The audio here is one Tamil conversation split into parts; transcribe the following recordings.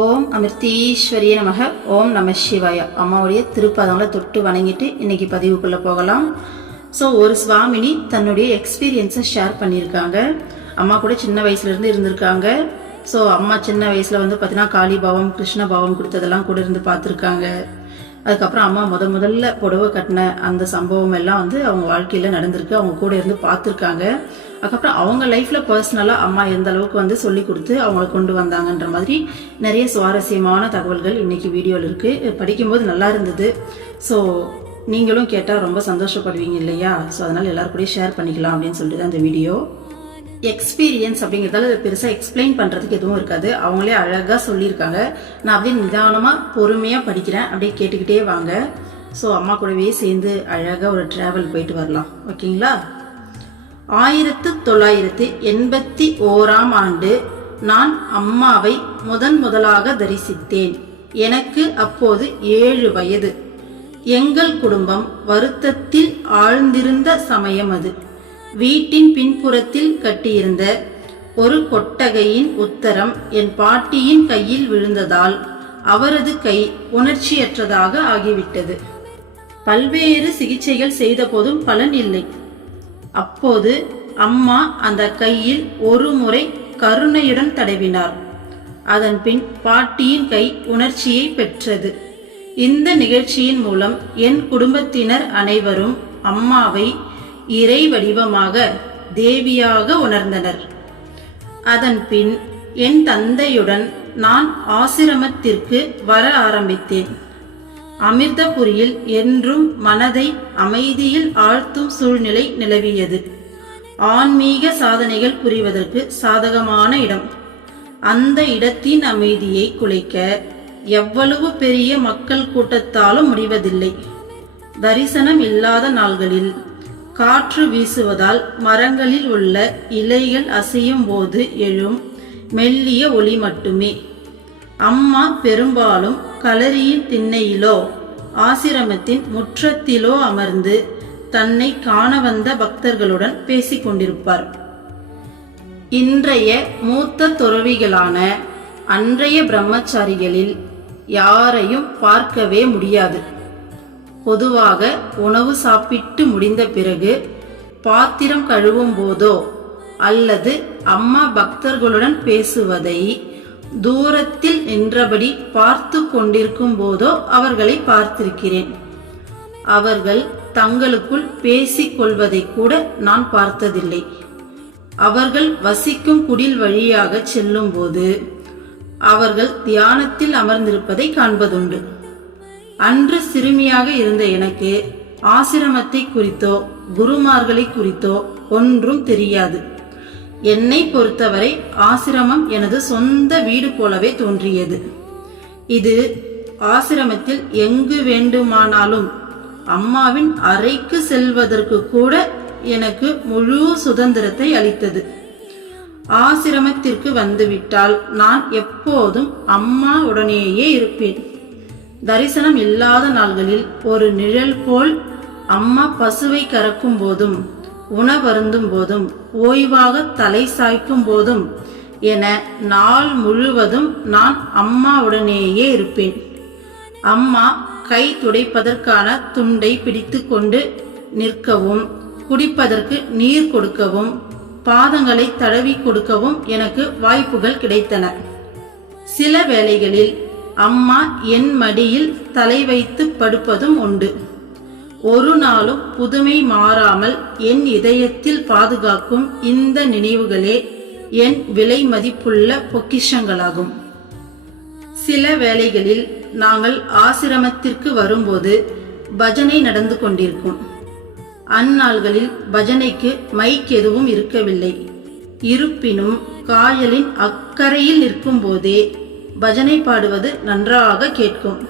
ஓம் அமிர்தீஸ்வரிய நமக. ஓம் நம சிவாய. அம்மாவுடைய திருப்பாதங்களை தொட்டு வணங்கிட்டு இன்னைக்கு பதிவுக்குள்ளே போகலாம். ஸோ ஒரு சுவாமினி தன்னுடைய எக்ஸ்பீரியன்ஸை ஷேர் பண்ணியிருக்காங்க. அம்மா கூட சின்ன வயசுலேருந்து இருந்திருக்காங்க. ஸோ அம்மா சின்ன வயசில் பார்த்தீங்கன்னா காளி பாவம் கிருஷ்ண பாவம் கொடுத்ததெல்லாம் கூட இருந்து பார்த்துருக்காங்க. அதுக்கப்புறம் அம்மா முதல்ல புடவை கட்டின அந்த சம்பவம் எல்லாம் அவங்க வாழ்க்கையில் நடந்திருக்கு. அவங்க கூட இருந்து பார்த்துருக்காங்க. அதுக்கப்புறம் அவங்க லைஃப்பில் பர்சனலாக அம்மா எந்த அளவுக்கு சொல்லி கொடுத்து அவங்கள கொண்டு வந்தாங்கன்ற மாதிரி நிறைய சுவாரஸ்யமான தகவல்கள் இன்றைக்கி வீடியோவில் இருக்குது. படிக்கும்போது நல்லா இருந்தது. ஸோ நீங்களும் கேட்டால் ரொம்ப சந்தோஷப்படுவீங்க இல்லையா? ஸோ அதனால் எல்லாருக்கூடயும் ஷேர் பண்ணிக்கலாம் அப்படின்னு சொல்லிட்டு தான் இந்த வீடியோ. எக்ஸ்பீரியன்ஸ் அப்படிங்கிறதால பெருசாக எக்ஸ்பிளைன் பண்ணுறதுக்கு எதுவும் இருக்காது. அவங்களே அழகாக சொல்லியிருக்காங்க. நான் அப்படியே நிதானமாக பொறுமையாக படிக்கிறேன். அப்படியே கேட்டுக்கிட்டே வாங்க. ஸோ அம்மா கூடவே சேர்ந்து அழகாக ஒரு ட்ராவல் போயிட்டு வரலாம். ஓகேங்களா? 1981 நான் அம்மாவை முதலாக தரிசித்தேன். எனக்கு அப்போது 7 வயது. எங்கள் குடும்பம் வருத்தத்தில் ஆழ்ந்திருந்த சமயம் அது. வீட்டின் பின்புறத்தில் கட்டியிருந்த ஒரு கொட்டகையின் உத்தரம் என் பாட்டியின் கையில் விழுந்ததால் அவரது கை உணர்ச்சியற்றதாக ஆகிவிட்டது. பல்வேறு சிகிச்சைகள் செய்த போதும் பலன் இல்லை. அப்போது அம்மா அந்த கையில் ஒரு முறை கருணையுடன் தடவினார். அதன் பின் பாட்டியின் கை உணர்ச்சியை பெற்றது. இந்த நிகழ்ச்சியின் மூலம் என் குடும்பத்தினர் அனைவரும் அம்மாவை இறை வடிவமாக தேவியாக உணர்ந்தனர். அதன் பின் என் தந்தையுடன் நான் ஆசிரமத்திற்கு வர ஆரம்பித்தேன். அமிர்தபுரியில் என்றும் மனதை அமைதியில் ஆழ்த்தும் சூழ்நிலை நிலவியது. ஆன்மீக சாதனைகள் புரிவதற்கு சாதகமான இடம். அந்த இடத்தின் அமைதியை குலைக்க எவ்வளவு பெரிய மக்கள் கூட்டத்தாலும் முடிவதில்லை. தரிசனம் இல்லாத நாள்களில் காற்று வீசுவதால் மரங்களில் உள்ள இலைகள் அசையும் போது எழும் மெல்லிய ஒளி மட்டுமே. அம்மா பெரும்பாலும் களரியின் திண்ணையிலோ ஆசிரமத்தின் முற்றத்திலோ அமர்ந்து தன்னை காண வந்த பக்தர்களுடன் பேசிக் கொண்டிருப்பார். இன்றைய மூத்த துறவிகளான அன்றைய பிரம்மச்சாரிகளில் யாரையும் பார்க்கவே முடியாது. பொதுவாக உணவு சாப்பிட்டு முடிந்த பிறகு பாத்திரம் கழுவும் போதோ அல்லது அம்மா பக்தர்களுடன் பேசுவதை தூரத்தில் நின்றபடி பார்த்து கொண்டிருக்கும் போதோ அவர்களை பார்த்திருக்கிறேன். அவர்கள் தங்களுக்குள் பேசிக் கொள்வதை கூட நான் பார்த்ததில்லை. அவர்கள் வசிக்கும் குடில் வழியாக செல்லும் போது அவர்கள் தியானத்தில் அமர்ந்திருப்பதை காண்பதுண்டு. அன்று சிறுமியாக இருந்த எனக்கு ஆசிரமத்தை குறித்தோ குருமார்களை குறித்தோ ஒன்றும் தெரியாது. என்னை பொறுத்தவரை ஆசிரமம் எனது சொந்த வீடு போலவே தோன்றியது. இது ஆசிரமத்தில் எங்கு வேண்டுமானாலும் அம்மாவின் அறைக்கு செல்வதற்கு கூட எனக்கு முழு சுதந்திரத்தை அளித்தது. ஆசிரமத்திற்கு வந்துவிட்டால் நான் எப்போதும் அம்மா உடனேயே இருப்பேன். தரிசனம் இல்லாத நாள்களில் ஒரு நிழல் போல் அம்மா பசுவை கறக்கும் போதும் உணவருந்தும் போதும் ஓய்வாக தலை சாய்க்கும் போதும் என நாள் முழுவதும் நான் அம்மாவுடனேயே இருப்பேன். அம்மா கை துடைப்பதற்கான துண்டை பிடித்து கொண்டு நிற்கவும், குடிப்பதற்கு நீர் கொடுக்கவும், பாதங்களை தடவி கொடுக்கவும் எனக்கு வாய்ப்புகள் கிடைத்தன. சில வேளைகளில் அம்மா என் மடியில் தலை வைத்து படுப்பதும் உண்டு. ஒரு நாளும் புதுமை மாறாமல் என் இதயத்தில் பாதுகாக்கும் இந்த நினைவுகளே என் விலை மதிப்புள்ள பொக்கிஷங்களாகும். சில வேளைகளில் நாங்கள் ஆசிரமத்திற்கு வரும்போது பஜனை நடந்து கொண்டிருக்கும். அந்நாள்களில் பஜனைக்கு மைக் எதுவும் இருக்கவில்லை. இருப்பினும் காயலின் அக்கறையில் நிற்கும் போதே பஜனை பாடுவது நன்றாக கேட்கும்.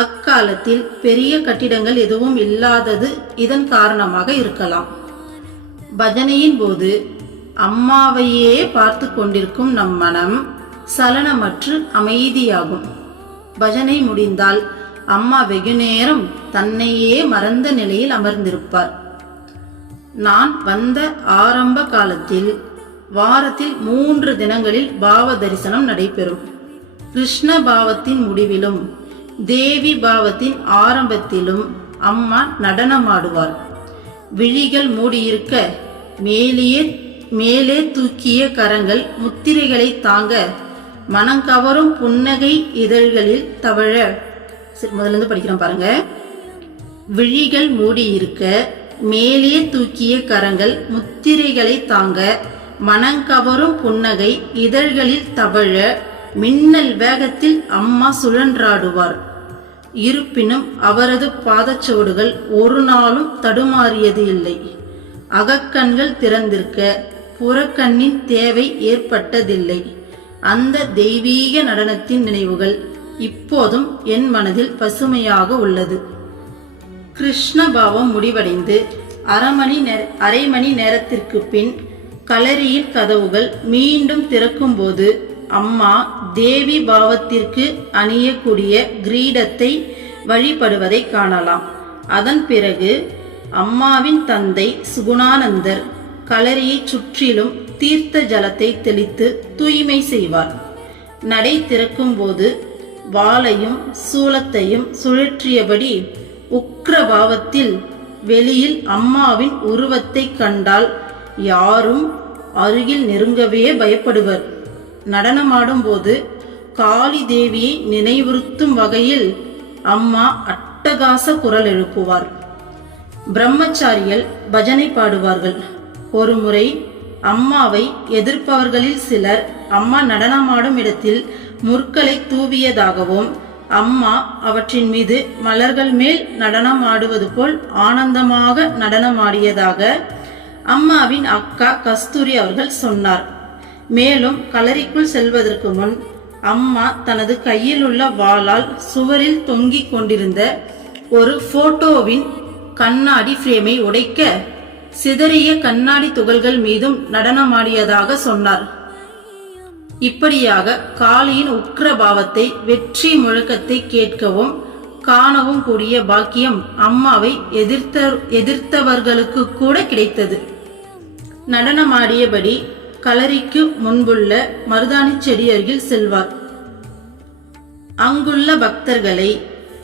அக்காலத்தில் பெரிய கட்டிடங்கள் எதுவும் இல்லாதது இதன் காரணமாக இருக்கலாம். பஜனையின் போது அம்மாவையே பார்த்து கொண்டிருக்கும் நம் மனம் சலனமற்று அமைதியாகும். பஜனை முடிந்தால் அம்மா வெகுநேரம் தன்னையே மறந்த நிலையில் அமர்ந்திருப்பார். நான் வந்த ஆரம்ப காலத்தில் வாரத்தில் 3 தினங்களில் பாவ தரிசனம் நடைபெறும். கிருஷ்ண பாவத்தின் முடிவிலும் தேவி பாவத்தின் ஆரம்பத்திலும் அம்மா நடனமாடுவார். விழிகள் மூடியிருக்க மேலே தூக்கிய கரங்கள் முத்திரைகளை தாங்க மனங்கவரும் புன்னகை இதழ்களில் தவழ. முதல்ல இருந்து படிக்கிறோம் பாருங்க. விழிகள் மூடியிருக்க மேலே தூக்கிய கரங்கள் முத்திரைகளை தாங்க மனங்கவரும் புன்னகை இதழ்களில் தவழ மின்னல் வேகத்தில் அம்மா சுழன்றாடுவார். இருப்பினும் அவரது பாதச்சுவடுகள் ஒரு நாளும் தடுமாறியது இல்லை. அகக்கண்கள் திறந்திருக்க புறக்கண்ணின் தேவை ஏற்பட்டதில்லை. அந்த தெய்வீக நடனத்தின் நினைவுகள் இப்போதும் என் மனதில் பசுமையாக உள்ளது. கிருஷ்ண பாவம் முடிவடைந்து அரை மணி நேரத்திற்கு பின் களரியின் கதவுகள் மீண்டும் திறக்கும் போது அம்மா தேவி பாவத்திற்கு அணியக்கூடிய கிரீடத்தை வழிபடுவதை காணலாம். அதன் பிறகு அம்மாவின் தந்தை சுகுணானந்தர் களரியை சுற்றிலும் தீர்த்த ஜலத்தை தெளித்து தூய்மை செய்வார். நடை திறக்கும் போது வாளையும் சூலத்தையும் சுழற்றியபடி உக்கிரபாவத்தில் வெளியில் அம்மாவின் உருவத்தை கண்டால் யாரும் அருகில் நெருங்கவே பயப்படுவர். நடனமாடும் போது காளி தேவியை நினைவுறுத்தும் வகையில் அம்மா அட்டகாச குரல் எழுப்புவார். பிரம்மச்சாரிகள் பஜனை பாடுவார்கள். ஒருமுறை அம்மாவை எதிர்ப்பவர்களில் சிலர் அம்மா நடனமாடும் இடத்தில் முற்களை தூவியதாகவும் அம்மா அவற்றின் மீது மலர்கள் மேல் நடனமாடுவது போல் ஆனந்தமாக நடனமாடியதாக அம்மாவின் அக்கா கஸ்தூரி அவர்கள் சொன்னார். மேலும் களரிக்குள் செல்வதற்கு முன் அம்மா தனது கையில் உள்ள வாளால் சுவரில் தொங்கிக் கொண்டிருந்த ஒரு போட்டோவின் கண்ணாடி பிரேமை உடைக்க சிதறிய கண்ணாடி துகள்கள் மீதும் நடனமாடியதாக சொன்னார். இப்படியாக காளியின் உக்கிர பாவத்தை வெற்றி முழக்கத்தை கேட்கவும் காணவும் கூடிய பாக்கியம் அம்மாவை எதிர்த்தவர்களுக்கு கூட கிடைத்தது. நடனமாடியபடி களரிக்கு முன்புள்ள மருதாணி செடி அருகில் செல்வார். அங்குள்ள பக்தர்களை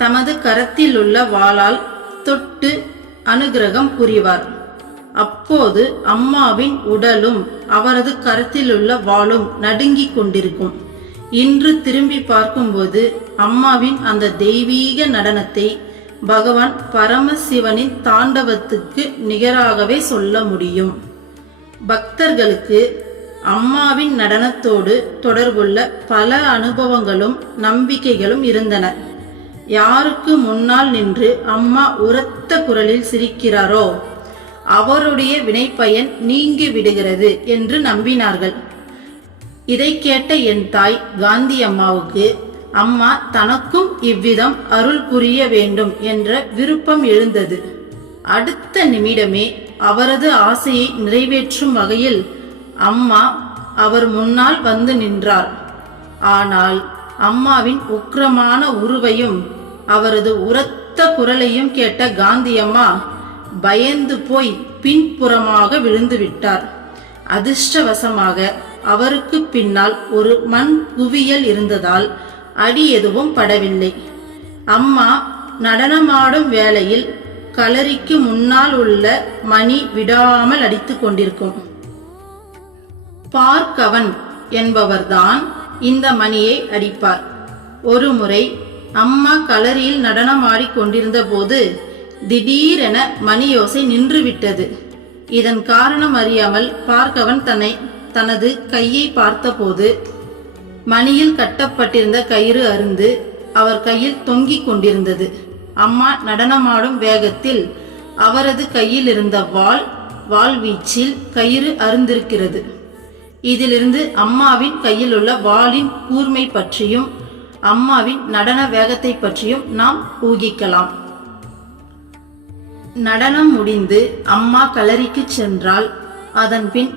தமது கரத்தில் உள்ள வாளால் தொட்டு அனுகிரகம் புரிவார். அப்போது அம்மாவின் உடலும் அவரது கரத்தில் உள்ள வாளும் நடுங்கிக் கொண்டிருக்கும். இன்று திரும்பி பார்க்கும்போது அம்மாவின் அந்த தெய்வீக நடனத்தை பகவான் பரமசிவனின் தாண்டவத்துக்கு நிகராகவே சொல்ல முடியும். பக்தர்களுக்கு அம்மாவின் நடனத்தோடு தொடர்புள்ள பல அனுபவங்களும் நம்பிக்கைகளும் இருந்தன. யாருக்கு முன்னால் நின்று அம்மா உரத்த குரலில் சிரிக்கிறாரோ அவருடைய வினைப்பயன் நீங்கி விடுகிறது என்று நம்பினார்கள். இதை கேட்ட என் தாய் காந்தி அம்மாவுக்கு அம்மா தனக்கும் இவ்விதம் அருள் புரிய வேண்டும் என்ற விருப்பம் எழுந்தது. அடுத்த நிமிடமே அவரது ஆசையை நிறைவேற்றும் வகையில் அம்மா அவர் முன்னால் வந்து நின்றார். ஆனால் அம்மாவின் உக்கிரமான உருவையும் அவரது உரத்த குரலையும் கேட்ட காந்தி அம்மா பயந்து போய் பின்புறமாக விழுந்து விட்டார். அதிர்ஷ்டவசமாக அவருக்கு பின்னால் ஒரு மண் குவியல் இருந்ததால் அடி எதுவும் படவில்லை. அம்மா நடனமாடும் வேளையில் களரிக்கு முன்னால் உள்ள மணி விடாமல் அடித்துக் கொண்டிருக்கும். பார்க்கவன் என்பவர்தான் இந்த மணியை அடிப்பார். ஒரு முறை அம்மா களரியில் நடனமாடி கொண்டிருந்த போது திடீரென மணியோசை நின்றுவிட்டது. இதன் காரணம் அறியாமல் பார்க்கவன் தனது கையை பார்த்தபோது மணியில் கட்டப்பட்டிருந்த கயிறு அறுந்து அவர் கையில் தொங்கிக் கொண்டிருந்தது. அம்மா நடனமாடும் வேகத்தில் அவரது கையில் இருந்த வாள் வீச்சில் கயிறு அறுந்திருக்கிறது. இதிலிருந்து அம்மாவின் கையில் உள்ள வாளின் கூர்மை பற்றியும் அம்மாவின் நடன வேகத்தை பற்றியும் நாம் ஊகிக்கலாம். நடனம் முடிந்து அம்மா களரிக்கு சென்றால் அதன் பின்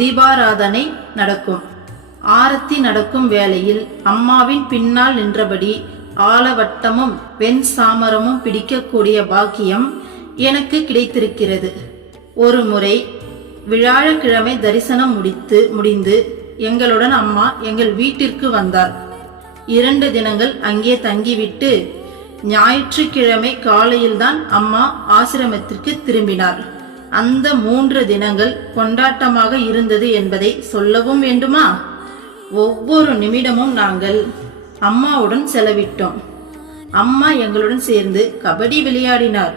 தீபாராதனை நடக்கும். ஆரத்தி நடக்கும் வேளையில் அம்மாவின் பின்னால் நின்றபடி ஆலவட்டமும் வெண் சாமரமும் பிடிக்கக்கூடிய பாக்கியம் எனக்கு கிடைத்திருக்கிறது. ஒரு முறை வியாழக்கிழமை தரிசனம் முடிந்து எங்களுடன் அம்மா எங்கள் வீட்டிற்கு வந்தார். 2 தினங்கள் அங்கே தங்கிவிட்டு ஞாயிற்றுக்கிழமை காலையில்தான் அம்மா ஆசிரமத்திற்கு திரும்பினார். அந்த 3 தினங்கள் கொண்டாட்டமாக இருந்தது என்பதை சொல்லவும் வேண்டுமா? ஒவ்வொரு நிமிடமும் நாங்கள் அம்மாவுடன் செலவிட்டோம். அம்மா எங்களுடன் சேர்ந்து கபடி விளையாடினார்.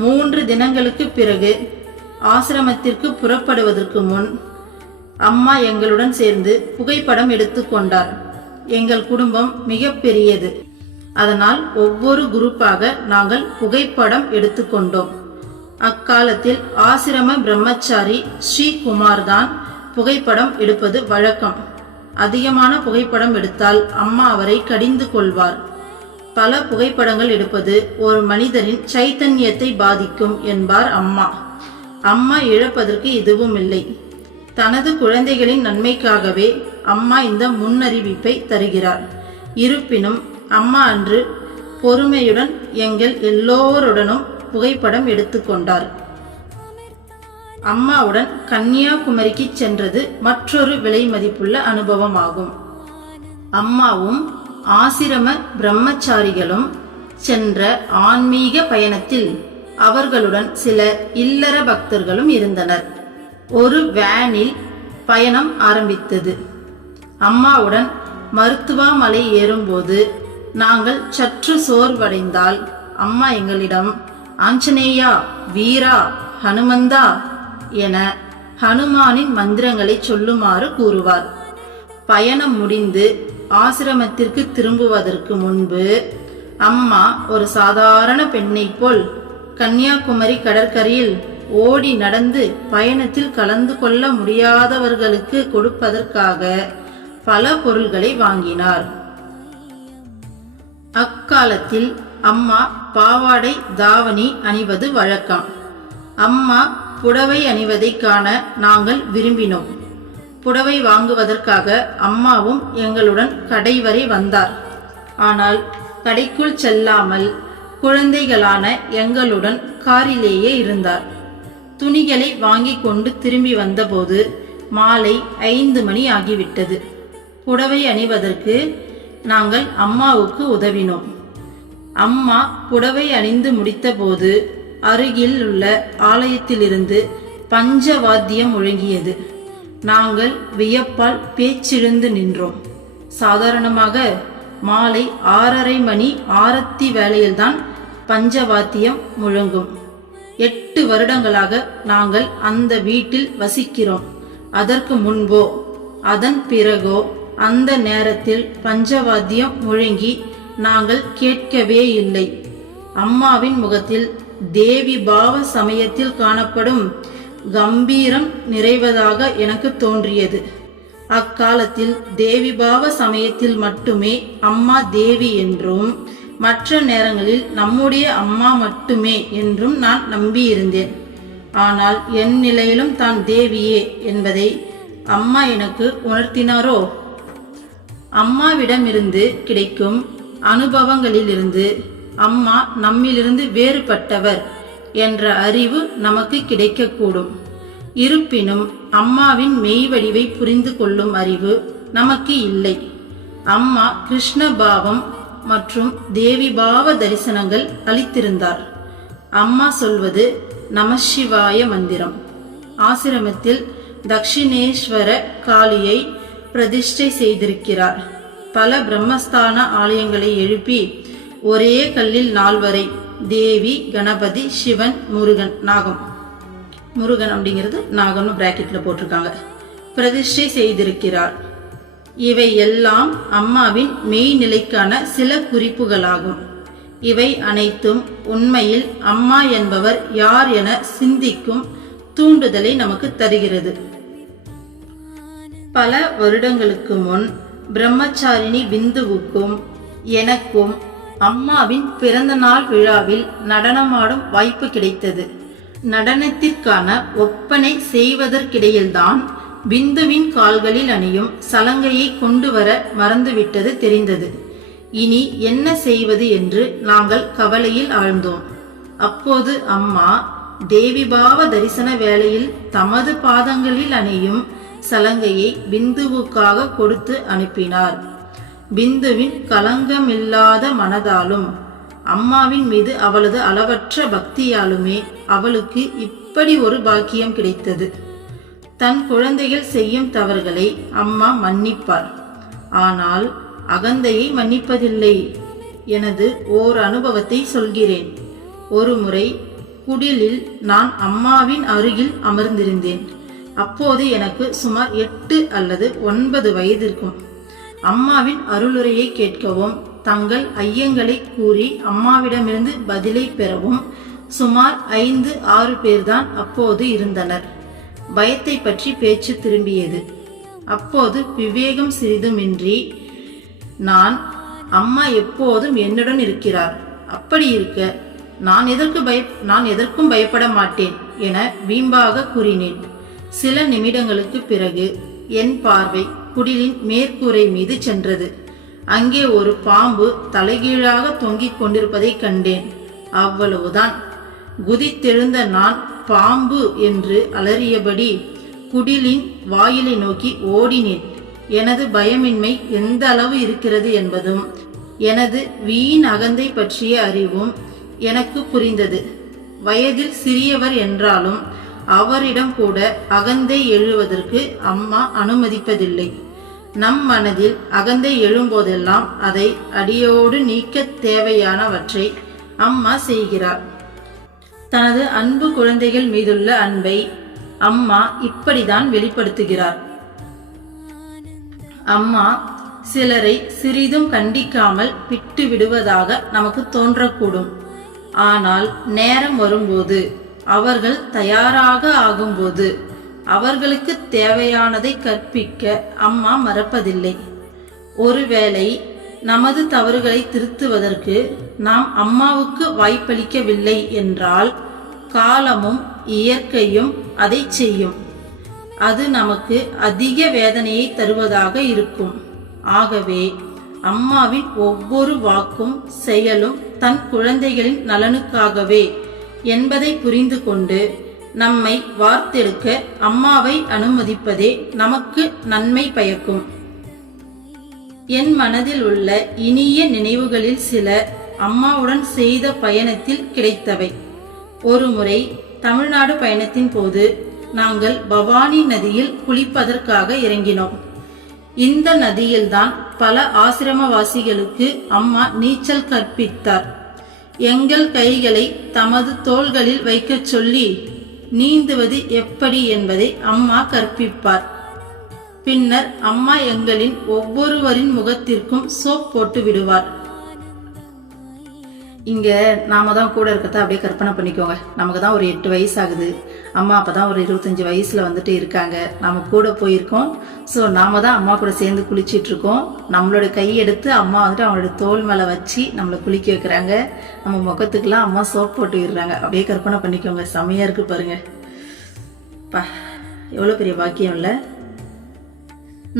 3 தினங்களுக்கு பிறகு ஆசிரமத்திற்கு புறப்படுவதற்கு முன் அம்மா எங்களுடன் சேர்ந்து புகைப்படம் எடுத்துக்கொண்டார். எங்கள் குடும்பம் மிக பெரியது. அதனால் ஒவ்வொரு குரூப்பாக நாங்கள் புகைப்படம் எடுத்துக்கொண்டோம். அக்காலத்தில் ஆசிரம பிரம்மச்சாரி ஸ்ரீகுமார் தான் புகைப்படம் எடுப்பது வழக்கம். அதிகமான புகைப்படம் எடுத்தால் அம்மா அவரை கடிந்து கொள்வார். பல புகைப்படங்கள் எடுப்பது ஒரு மனிதரின் சைத்தன்யத்தை பாதிக்கும் என்பார் அம்மா. அம்மா இழப்பதற்கு எதுவும் இல்லை. தனது குழந்தைகளின் நன்மைக்காகவே அம்மா இந்த முன்னறிவிப்பை தருகிறார். இருப்பினும் அம்மா அன்று பொறுமையுடன் எங்கள் எல்லோருடனும் புகைப்படம் எடுத்துக்கொண்டார். அம்மாவுடன் கன்னியாகுமரிக்கு சென்றது மற்றொரு விலை மதிப்புள்ள அனுபவமாகும். அம்மாவும் ஆசிரம பிரம்மச்சாரிகளும் சென்ற ஆன்மீக பயணத்தில் அவர்களுடன் சில இல்லற பக்தர்களும் இருந்தனர். ஒரு வேனில் பயணம் ஆரம்பித்தது. அம்மாவுடன் மருத்துவமலை ஏறும்போது நாங்கள் சற்று சோர்வடைந்தால் அம்மா எங்களிடம் ஆஞ்சநேயா, வீரா, ஹனுமந்தா என ஹனுமானின் மந்திரங்களை சொல்லுமாறு கூறுவார். பயணம் முடிந்து ஆசிரமத்திற்கு திரும்புவதற்கு முன்பு அம்மா ஒரு சாதாரண பெண்ணை போல் கன்னியாகுமரி கடற்கரையில் ஓடி நடந்து பயணத்தில் கலந்து கொள்ள முடியாதவர்களுக்கு கொடுப்பதற்காக பல பொருள்களை வாங்கினார். அக்காலத்தில் அம்மா பாவாடை தாவணி அணிவது வழக்கம். அம்மா புடவை அணிவதை காண நாங்கள் விரும்பினோம். புடவை வாங்குவதற்காக அம்மாவும் எங்களுடன் கடை வரை வந்தார். ஆனால் கடைக்குள் செல்லாமல் குழந்தைகளான எங்களுடன் காரிலேயே இருந்தார். துணிகளை வாங்கி கொண்டு திரும்பி வந்தபோது மாலை 5 மணி ஆகிவிட்டது. புடவை அணிவதற்கு நாங்கள் அம்மாவுக்கு உதவினோம். அம்மா புடவை அணிந்து முடித்தபோது அருகில் உள்ள ஆலயத்திலிருந்து பஞ்சவாத்தியம் முழங்கியது. நாங்கள் வியப்பால் பேச்சிழந்து நின்றோம். சாதாரணமாக மாலை 6:30 மணி ஆரத்தி வேளையில்தான் பஞ்சவாத்தியம் முழங்கும். 8 வருடங்களாக நாங்கள் அந்த வீட்டில் வசிக்கிறோம். அதற்கு முன்போ அதன் பிறகோ அந்த நேரத்தில் பஞ்சவாத்தியம் முழங்கி நாங்கள் கேட்கவே இல்லை. அம்மாவின் முகத்தில் தேவி பாவ சமயத்தில் காணப்படும் கம்பீரம் நிறைவதாக எனக்கு தோன்றியது. அக்காலத்தில் தேவி பாவ சமயத்தில் மட்டுமே அம்மா தேவி என்றும் மற்ற நேரங்களில் நம்முடைய அம்மா மட்டுமே என்றும் நான் நம்பியிருந்தேன். ஆனால் என் நிலையிலும் தான் தேவியே என்பதை அம்மா எனக்கு உணர்த்தினாரோ? அம்மாவிடமிருந்து கிடைக்கும் அனுபவங்களிலிருந்து அம்மா நம்மிலிருந்து வேறுபட்டவர் என்ற அறிவு நமக்கு கிடைக்கக்கூடும். இருப்பினும் அம்மாவின் மெய்வடிவை புரிந்து கொள்ளும் அறிவு நமக்கு இல்லை. அம்மா கிருஷ்ண பாவம் மற்றும் தேவி பாவ தரிசனங்கள் அளித்திருந்தார். அம்மா சொல்வது நமசிவாய மந்திரம். ஆசிரமத்தில் தக்ஷிணேஸ்வர காளியை பிரதிஷ்டை செய்திருக்கிறார். பல பிரம்மஸ்தான ஆலயங்களை எழுப்பி ஒரே கல்லில் 4 வரை தேவி, கணபதி, சிவன், முருகன், நாகம், முருகன் அப்படிங்கிறது நாகம்னு பிராக்கெட்ல போட்டிருக்காங்க, பிரதிஷ்டை செய்திருக்கிறார். இவை எல்லாம் அம்மாவின் மெய்நிலைக்கான சில குறிப்புகளாகும். இவை அனைத்தும் உண்மையில் அம்மா என்பவர் யார் என சிந்திக்கும் தூண்டுதலை நமக்கு தருகிறது. பல வருடங்களுக்கு முன் பிரம்மச்சாரிணி பிந்துவுக்கும் எனக்கும் அம்மாவின் பிறந்த நாள் விழாவில் நடனமாடும் வாய்ப்பு கிடைத்தது. நடனத்திற்கான ஒப்பனை செய்வதற்கிடையில்தான் பிந்துவின் கால்களில் அணியும் சலங்கையை கொண்டு வர மறந்துவிட்டது தெரிந்தது. இனி என்ன செய்வது என்று நாங்கள் கவலையில் ஆழ்ந்தோம். அப்போது அம்மா தேவிபாவ தரிசன வேளையில் தமது பாதங்களில் அணியும் சலங்கையை பிந்துவுக்காக கொடுத்து அனுப்பினார். பிந்துவின் கலங்கமில்லாத மனதாலும் அம்மாவின் மீது அவளது அளவற்ற பக்தியாலுமே அவளுக்கு இப்படி ஒரு பாக்கியம் கிடைத்தது. தன் குழந்தைகள் செய்யும் தவறுகளை அம்மா மன்னிப்பார், ஆனால் அகந்தையை மன்னிப்பதில்லை. எனது ஓர் அனுபவத்தை சொல்கிறேன். ஒரு முறை குடிலில் நான் அம்மாவின் அருகில் அமர்ந்திருந்தேன். அப்போது எனக்கு சுமார் 8 அல்லது 9 வயதிற்கும். அம்மாவின் அருளுரையை கேட்கவும் தங்கள் ஐயங்களை கூறி அம்மாவிடமிருந்து பதிலை பெறவும் சுமார் 5-6 பேர்தான் அப்போது இருந்தனர். பயத்தை பற்றி பேச்சு திரும்பியது. அப்போது விவேகம் சிறிதுமின்றி, நான் அம்மா எப்போதும் என்னுடன் இருக்கிறார், அப்படி இருக்க நான் எதற்கும் பயப்பட மாட்டேன் என வீம்பாக கூறினேன். சில நிமிடங்களுக்கு பிறகு என் பார்வை குடிலின் மேற்கூரை மீது சென்றது. அங்கே ஒரு பாம்பு தலைகீழாக தொங்கிக் கொண்டிருப்பதை கண்டேன். அவ்வளவுதான். குதித்தெழுந்த நான் பாம்பு என்று அலறியபடி குடிலின் வாயிலை நோக்கி ஓடினேன். எனது பயமின்மை எந்த அளவு இருக்கிறது என்பதும் எனது வீண் அகந்தை பற்றிய அறிவும் எனக்கு புரிந்தது. வயதில் சிறியவர் என்றாலும் அவரிடம் கூட அகந்தை எழுவதற்கு அம்மா அனுமதிப்பதில்லை. நம் மனதில் அகந்தை எழும்போதெல்லாம் அதை அடியோடு நீக்க தேவையானவற்றை அம்மா செய்கிறார். தனது அன்பு குழந்தைகள் மீதுள்ள அன்பை அம்மா இப்படிதான் வெளிப்படுத்துகிறார். அம்மா சிலரை சிறிதும் கண்டிக்காமல் விட்டு விடுவதாக நமக்கு தோன்றக்கூடும். ஆனால் நேரம் வரும்போது, அவர்கள் தயாராக ஆகும்போது அவர்களுக்கு தேவையானதை கற்பிக்க அம்மா மறப்பதில்லை. ஒருவேளை நமது தவறுகளை திருத்துவதற்கு நாம் அம்மாவுக்கு வாய்ப்பளிக்கவில்லை என்றால் காலமும் இயற்கையும் அதை செய்யும். அது நமக்கு அதிக வேதனையை தருவதாக இருக்கும். ஆகவே அம்மாவின் ஒவ்வொரு வாக்கும் செயலும் தன் குழந்தைகளின் நலனுக்காகவே என்பதை புரிந்து கொண்டு நம்மை வார்த்தெடுக்க அம்மாவை அனுமதிப்பதே நமக்கு நன்மை பயக்கும். என் மனதில் உள்ள இனிய நினைவுகளில் சில அம்மாவுடன் செய்த பயணத்தில் கிடைத்தவை. ஒருமுறை தமிழ்நாடு பயணத்தின் போது நாங்கள் பவானி நதியில் குளிப்பதற்காக இறங்கினோம். இந்த நதியில்தான் பல ஆசிரமவாசிகளுக்கு அம்மா நீச்சல் கற்பித்தார். எங்கள் கைகளை தமது தோள்களில் வைக்க சொல்லி நீந்துவது எப்படி என்பதை அம்மா கற்பிப்பார். பின்னர் அம்மா எங்களின் ஒவ்வொருவரின் முகத்திற்கும் சோப் போட்டு விடுவார். இங்க நாம தான் கூட இருக்கத அப்படியே கற்பனை பண்ணிக்கோங்க. நமக்கு தான் ஒரு 8 வயசு ஆகுது, அம்மா அப்பதான் ஒரு 25 வயசுல வந்துட்டு இருக்காங்க. நம்ம கூட போயிருக்கோம். ஸோ நாம தான் அம்மா கூட சேர்ந்து குளிச்சிட்டு இருக்கோம். நம்மளோட கையெடுத்து அம்மா வந்துட்டு அவங்களோட தோல் மேல வச்சு நம்மளை குளிக்க வைக்கிறாங்க. நம்ம முகத்துக்கெல்லாம் அம்மா சோப் போட்டு விடுறாங்க. அப்படியே கற்பனை பண்ணிக்கோங்க. செமையா இருக்கு பாருங்க. எவ்வளவு பெரிய பாக்கியம் இல்ல.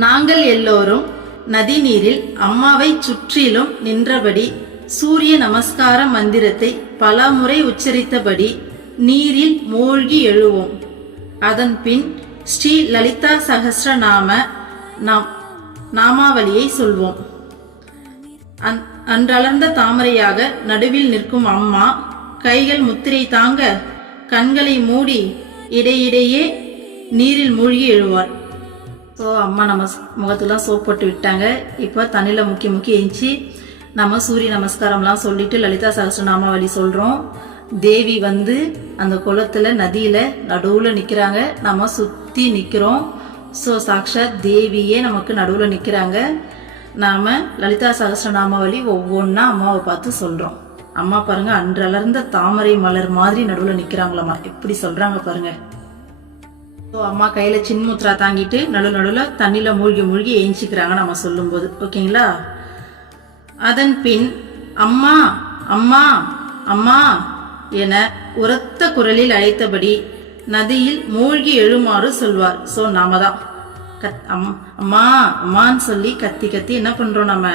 நாங்கள் எல்லோரும் நதி நீரில் அம்மாவை சுற்றிலும் நின்றபடி சூரிய நமஸ்கார மந்திரத்தை பல முறை உச்சரித்தபடி நீரில் மூழ்கி எழுவோம். அதன் பின் ஸ்ரீ லலிதா சகஸ்ரநாம நாமாவளியை சொல்வோம். அன்றளர்ந்த தாமரையாக நடுவில் நிற்கும் அம்மா கைகள் முத்திரை தாங்க கண்களை மூடி இடையிடையே நீரில் மூழ்கி எழுவார். ஸோ அம்மா நம்ம முகத்துலாம் சோப் போட்டு விட்டாங்க. இப்போ தண்ணியில் முக்கி எஞ்சி நம்ம சூரிய நமஸ்காரம்லாம் சொல்லிட்டு லலிதா சகஸ்ரநாமாவளி சொல்றோம். தேவி வந்து அந்த குளத்துல நதியில நடுவுல நிக்கிறாங்க. நம்ம சுத்தி நிக்கிறோம். ஸோ சாக்ஷாத் தேவியே நமக்கு நடுவுல நிக்கிறாங்க. நாம லலிதா சகஸ்ரநாமாவளி ஒவ்வொன்னா அம்மாவை பார்த்து சொல்றோம். அம்மா பாருங்க, அன்றளர்ந்த தாமரை மலர் மாதிரி நடுவுல நிக்கிறாங்களாமா. எப்படி சொல்றாங்க பாருங்க. அம்மா கையில சின்முத்ரா தாங்கிட்டு நடுவுல தண்ணில மூழ்கி ஏஞ்சிக்கிறாங்க நம்ம சொல்லும் போது. ஓகேங்களா? அதன் பின் அம்மா அம்மா அம்மா என உரத்த குரலில் அழைத்தபடி நதியில் மூழ்கி எழுமாறு சொல்வார். சோ நாம தான் அம்மா அம்மான்னு சொல்லி கத்தி என்ன பண்றோம், நம்ம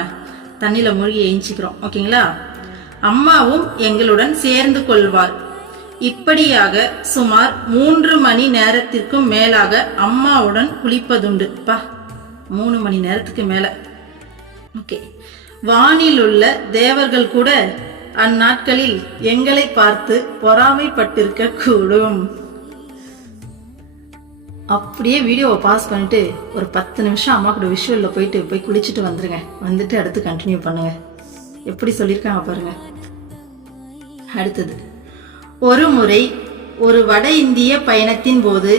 தண்ணில மூழ்கி ஏஞ்சிக்கிறோம். ஓகேங்களா? அம்மாவும் எங்களுடன் சேர்ந்து கொள்வார். இப்படியாக சுமார் 3 மணி நேரத்திற்கும் மேலாக அம்மாவுடன் குளிப்பதுண்டு. 3 மணி நேரத்துக்கு மேல ஓகே. வானில் உள்ள தேவர்கள் கூட அந்நாட்களில் எங்களை பார்த்து பொறாமைப்பட்டிருக்க கூடும். அப்படியே வீடியோவை பாஸ் பண்ணிட்டு ஒரு 10 நிமிஷம் அம்மா கூட விஷுவல்ல போய் குளிச்சுட்டு வந்துருங்க. வந்துட்டு அடுத்து கண்டினியூ பண்ணுங்க. எப்படி சொல்லியிருக்காங்க பாருங்க. அடுத்தது, ஒரு முறை ஒரு வட இந்திய பயணத்தின் போது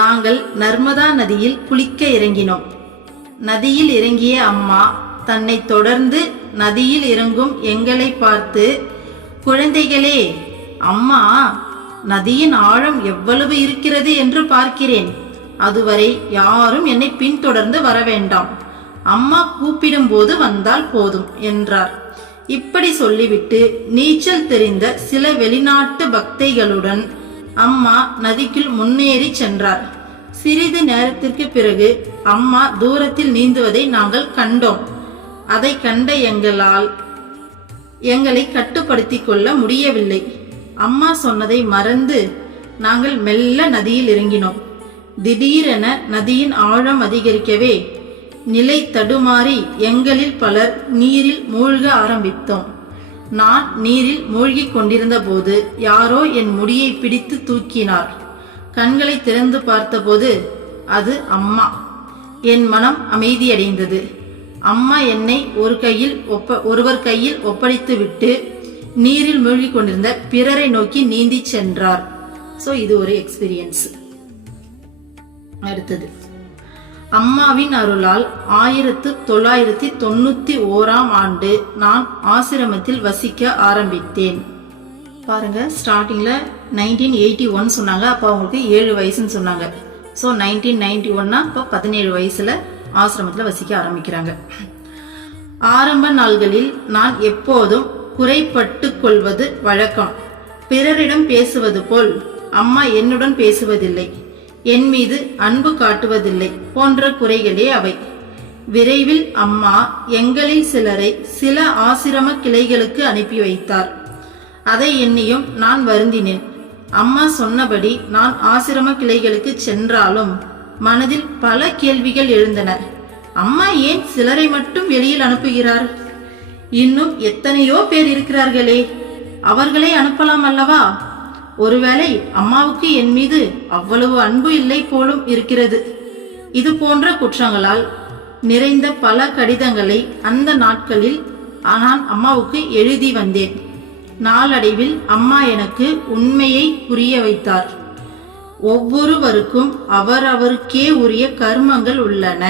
நாங்கள் நர்மதா நதியில் குளிக்க இறங்கினோம். நதியில் இறங்கிய அம்மா தன்னை தொடர்ந்து நதியில் இறங்கும் எங்களை பார்த்து, குழந்தைகளே, அம்மா நதியின் ஆழம் எவ்வளவு இருக்கிறது என்று பார்க்கிறேன். அதுவரை யாரும் என்னை பின்தொடர்ந்து வர வேண்டாம். அம்மா கூப்பிடும் போது வந்தால் போதும் என்றார். இப்படி சொல்லிவிட்டு நீச்சல் தெரிந்த சில வெளிநாட்டு பக்தைகளுடன் அம்மா நதிக்குள் முன்னேறி சென்றார். சிறிது நேரத்திற்கு பிறகு அம்மா தூரத்தில் நீந்துவதை நாங்கள் கண்டோம். அதை கண்ட எங்களை கட்டுப்படுத்திக் கொள்ள முடியவில்லை. அம்மா சொன்னதை மறந்து நாங்கள் மெல்ல நதியில் இறங்கினோம். திடீரென நதியின் ஆழம் அதிகரிக்கவே நிலை தடுமாறி எங்களில் பலர் நீரில் மூழ்க ஆரம்பித்தோம். நான் நீரில் மூழ்கிக் கொண்டிருந்த போது யாரோ என் முடியை பிடித்து தூக்கினார். கண்களை திறந்து பார்த்தபோது அது அம்மா. என் மனம் அமைதியடைந்தது. அம்மா என்னை ஒருவர் கையில் ஒப்படைத்து விட்டு நீரில் மூழ்கி கொண்டிருந்த பிறரை நோக்கி நீந்தி சென்றார். சோ இது ஒரு எக்ஸ்பீரியன்ஸ். அடுத்தது, அம்மாவின் அருளால் 1991 நான் ஆசிரமத்தில் வசிக்க ஆரம்பித்தேன். பாருங்க, ஸ்டார்டிங்ல 1981 சொன்னாங்க. அப்ப அவங்களுக்கு 7 வயசுன்னு சொன்னாங்க. ஸோ 1991 இப்போ 17 வயசுல ஆசிரமத்தில் வசிக்க ஆரம்பிக்கிறாங்க. ஆரம்ப நாள்களில் நான் எப்போதும் குறைப்பட்டு கொள்வது வழக்கம். பிறரிடம் பேசுவது போல் அம்மா என்னுடன் பேசுவதில்லை, என் மீது அன்பு காட்டுவதில்லை போன்ற குறைகளே அவை. விரைவில் அம்மா எங்களில் சிலரை சில ஆசிரம கிளைகளுக்கு அனுப்பி வைத்தார். அதை எண்ணியும் நான் வருந்தினேன். அம்மா சொன்னபடி நான் ஆசிரம கிளைகளுக்கு சென்றாலும் மனதில் பல கேள்விகள் எழுந்தன. அம்மா ஏன் சிலரை மட்டும் வெளியில் அனுப்புகிறார்? இன்னும் எத்தனையோ பேர் இருக்கிறார்களே, அவர்களை அனுப்பலாம் அல்லவா? ஒருவேளை அம்மாவுக்கு என் மீது அவ்வளவு அன்பு இல்லை போலும் இருக்கிறது. இது போன்ற குற்றங்களால் நிறைந்த பல கடிதங்களை அந்த நாட்களில் நான் அம்மாவுக்கு எழுதி வந்தேன். நாளடைவில் அம்மா எனக்கு உண்மையை புரிய வைத்தார். ஒவ்வொருவருக்கும் அவரவருக்கே உரிய கர்மங்கள் உள்ளன.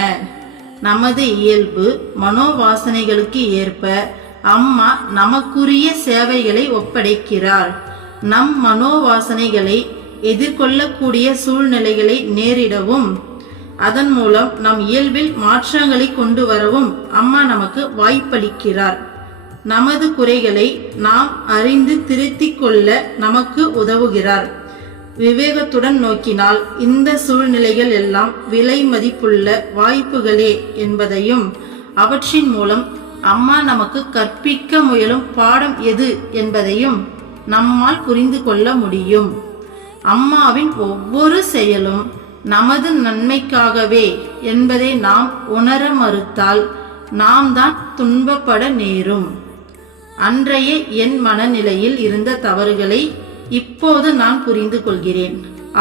நமது இயல்பு மனோவாசனைகளுக்கு ஏற்ப அம்மா நமக்குரிய சேவைகளை ஒப்படைக்கிறார். நம் மனோவாசனைகளை எதிர்கொள்ளக்கூடிய சூழ்நிலைகளை நேரிடவும் அதன் மூலம் நம் இயல்பில் மாற்றங்களை கொண்டு வரவும் அம்மா நமக்கு வாய்ப்பளிக்கிறார். நமது குறைகளை நாம் அறிந்து திருத்திக் கொள்ள நமக்கு உதவுகிறார். விவேகத்துடன் நோக்கினால் இந்த சூழ்நிலைகள் எல்லாம் விலை மதிப்புள்ள வாய்ப்புகளே என்பதையும் அவற்றின் மூலம் அம்மா நமக்கு கற்பிக்க முயலும் பாடம் எது என்பதையும் நம்மால் புரிந்து கொள்ள முடியும். அம்மாவின் ஒவ்வொரு செயலும் நமது நன்மைக்காகவே என்பதை நாம் உணர மறுத்தால் நாம் தான் துன்பப்பட நேரும். அன்றைய என் மனநிலையில் இருந்த தவறுகளை இப்போது நான் புரிந்து கொள்கிறேன்.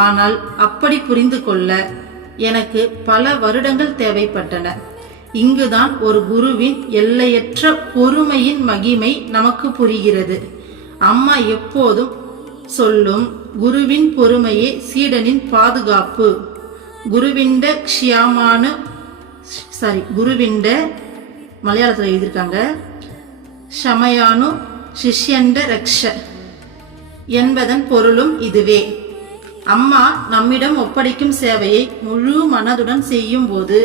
ஆனால் அப்படி புரிந்து கொள்ள எனக்கு பல வருடங்கள் தேவைப்பட்டன. இங்குதான் ஒரு குருவின் எல்லையற்ற பொறுமையின் மகிமை நமக்கு புரிகிறது. அம்மா எப்போதும் சொல்லும் குருவின் பொறுமையே சீடனின் பாதுகாப்பு. குருவிண்ட மலையாளத்தில் எழுதியிருக்காங்க, ஷமயானு சிஷ்யண்ட ரக்ஷ என்பதன் பொருளும் இதுவே. அம்மா நம்மிடம் ஒப்படைக்கும் சேவையை முழு மனதுடன் செய்யும் போது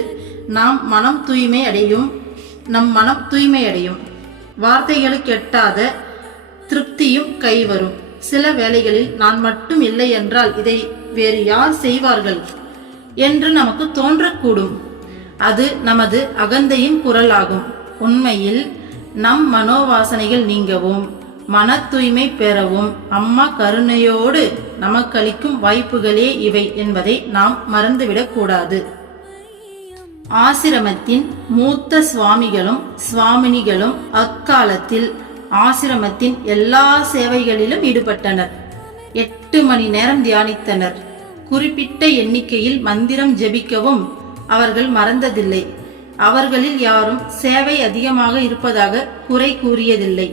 நம் மனம் தூய்மை அடையும். வார்த்தைகளுக்கு எட்டாத திருப்தியும் கைவரும். சில வேளைகளில் நான் மட்டும் இல்லை என்றால் இதை வேறு யார் செய்வார்கள் என்று நமக்கு தோன்றக்கூடும். அது நமது அகந்தையின் குரல் ஆகும். உண்மையில் நம் மனோவாசனைகள் நீங்கவும் மன தூய்மை பெறவும் அம்மா கருணையோடு நமக்களிக்கும் வாய்ப்புகளே இவை என்பதை நாம் மறந்துவிடக் கூடாது. ஆசிரமத்தின் மூத்த சுவாமிகளும் சுவாமினிகளும் அக்காலத்தில் ஆசிரமத்தின் எல்லா சேவைகளிலும் ஈடுபட்டனர். 8 மணி நேரம் தியானித்தனர். குறிப்பிட்ட எண்ணிக்கையில் மந்திரம் ஜெபிக்கவும் அவர்கள் மறந்ததில்லை. அவர்களில் யாரும் சேவை அதிகமாக இருப்பதாக குறை கூறியதில்லை.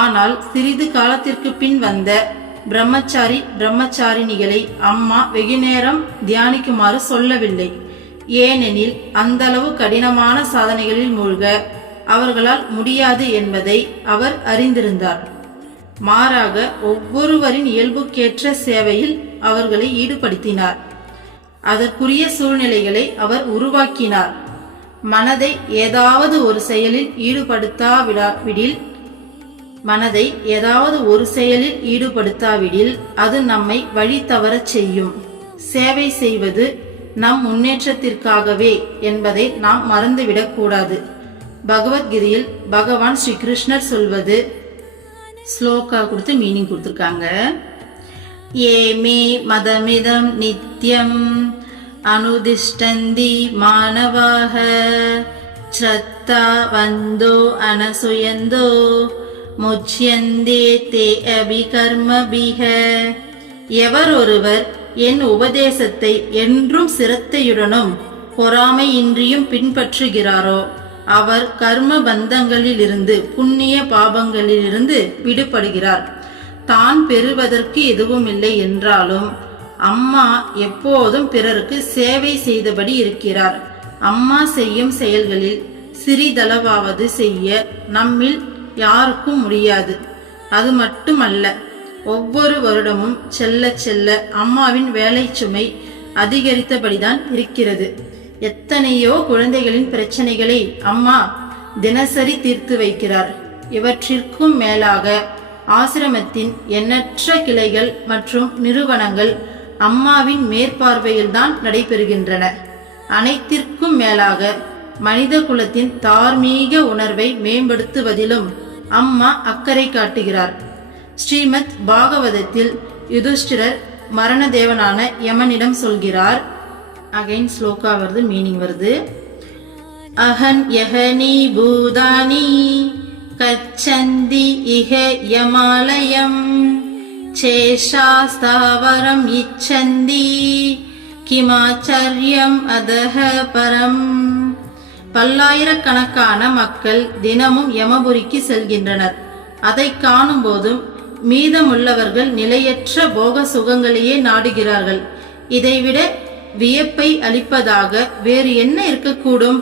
ஆனால் சிறிது காலத்திற்கு பின் வந்த பிரம்மச்சாரிணிகளை அம்மா வெகுநேரம் தியானிக்குமாறு சொல்லவில்லை. ஏனெனில் அந்தளவு கடினமான சாதனைகளில் மூழ்க அவர்களால் முடியாது என்பதை அவர் அறிந்திருந்தார். மாறாக ஒவ்வொருவரின் இயல்புக்கேற்ற சேவையில் அவர்களை ஈடுபடுத்தினார். அதற்குரிய சூழ்நிலைகளை அவர் உருவாக்கினார். மனதை ஏதாவது ஒரு செயலில் ஈடுபடுத்தாவிடில் அது நம்மை வழி தவறச் செய்யும். சேவை செய்வது நம் முன்னேற்றத்திற்காகவே என்பதை நாம் மறந்துவிடக் கூடாது. பகவத்கீதையில் பகவான் ஸ்ரீ கிருஷ்ணர் சொல்வது, ஸ்லோகா கொடுத்து மீனிங் கொடுத்திருக்காங்க. ஏமே மதமிதம் நித்யம் அனுதிஷ்டந்தி மானவாக ஸ்ரத்தா வந்தோ அனசுயந்தோ முச்யந்தே தே அபிகர்மபிஹ. எவர் ஒருவர் என் உபதேசத்தை என்றும் சிரத்தையுடனும் பொறாமையின்றியும் பின்பற்றுகிறாரோ அவர் கர்ம பந்தங்களிலிருந்து புண்ணிய பாபங்களிலிருந்து விடுபடுகிறார். தான் பெறுவதற்கு எதுவும் இல்லை என்றாலும் அம்மா எப்போதும் பிறருக்கு சேவை செய்தபடி இருக்கிறார். அம்மா செய்யும் செயல்களில் சிறிதளவாவது செய்ய நம்மில் யாருக்கும் முடியாது. அது மட்டுமல்ல, ஒவ்வொரு வருடமும் செல்ல செல்ல அம்மாவின் வேலை சுமை அதிகரித்தபடிதான் இருக்கிறது. எத்தனையோ குழந்தைகளின் பிரச்சனைகளை அம்மா தினசரி தீர்த்து வைக்கிறார். இவற்றிற்கும் மேலாக ஆசிரமத்தின் எண்ணற்ற கிளைகள் மற்றும் நிறுவனங்கள் அம்மாவின் மேற்பார்வையில்தான் நடைபெறுகின்றன. அனைத்திற்கும் மேலாக மனித குலத்தின் தார்மீக உணர்வை மேம்படுத்துவதிலும் அம்மா அக்கறை காட்டுகிறார். ஸ்ரீமத் பாகவதத்தில் யுதிஷ்டிரர் மரண தேவனான யமனிடம் சொல்கிறார். அகைன் ஸ்லோகா வருது, மீனிங் வருது. அஹன் யஹனி பூதானி கச்சந்தி இஹ யமாலயம் சேஷா ஸ்தாவரம் இச்சந்தி கிமாச்சர்யம் அதஹ பரம். பல்லாயிரக்கணக்கான மக்கள் தினமும் யமபுரிக்கு செல்கின்றனர். அதை காணும் போதும் மீதமுள்ளவர்கள் நிலையற்ற போக சுகங்களையே நாடுகிறார்கள். இதைவிட வியப்பை அளிப்பதாக வேறு என்ன இருக்கக்கூடும்?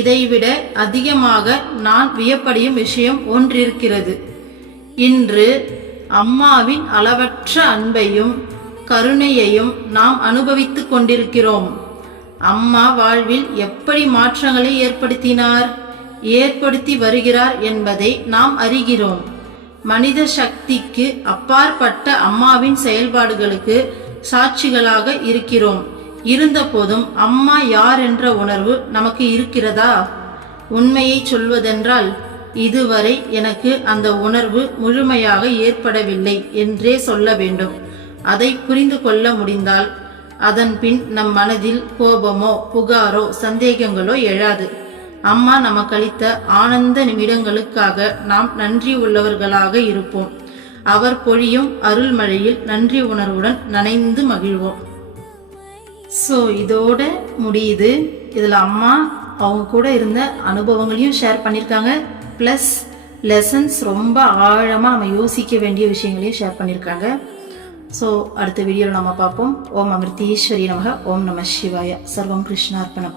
இதைவிட அதிகமாக நான் வியப்படையும் விஷயம் ஒன்றிருக்கிறது. இன்று அம்மாவின் அளவற்ற அன்பையும் கருணையையும் நாம் அனுபவித்துக் கொண்டிருக்கிறோம். அம்மா வாழ்வில் எப்படி மாற்றங்களை ஏற்படுத்தி வருகிறார் என்பதை நாம் அறிகிறோம். மனித சக்திக்கு அப்பாற்பட்ட அம்மாவின் செயல்பாடுகளுக்கு சாட்சிகளாக இருக்கிறோம். இருந்த போதும் அம்மா யார் என்ற உணர்வு நமக்கு இருக்கிறதா? உண்மையை சொல்வதென்றால் இதுவரை எனக்கு அந்த உணர்வு முழுமையாக ஏற்படவில்லை என்றே சொல்ல வேண்டும். அதை புரிந்து கொள்ள முடிந்தால் அதன் பின் நம் மனதில் கோபமோ புகாரோ சந்தேகங்களோ எழாது. அம்மா நமக்கு அளித்த ஆனந்த நிமிடங்களுக்காக நாம் நன்றி உள்ளவர்களாக இருப்போம். அவர் பொழியும் அருள்மழையில் நன்றி உணர்வுடன் நனைந்து மகிழ்வோம். ஸோ இதோட முடியுது. இதில் அம்மா அவங்க கூட இருந்த அனுபவங்களையும் ஷேர் பண்ணியிருக்காங்க. ப்ளஸ் லெசன்ஸ் ரொம்ப ஆழமாக நம்ம யோசிக்க வேண்டிய விஷயங்களையும் ஷேர் பண்ணியிருக்காங்க. ஸோ அடுத்த வீடியோவில் நம்ம பார்ப்போம். ஓம் அமிர்தீஸ்வரி நமக. ஓம் நம சிவாய. சர்வம் கிருஷ்ணார்ப்பணம்.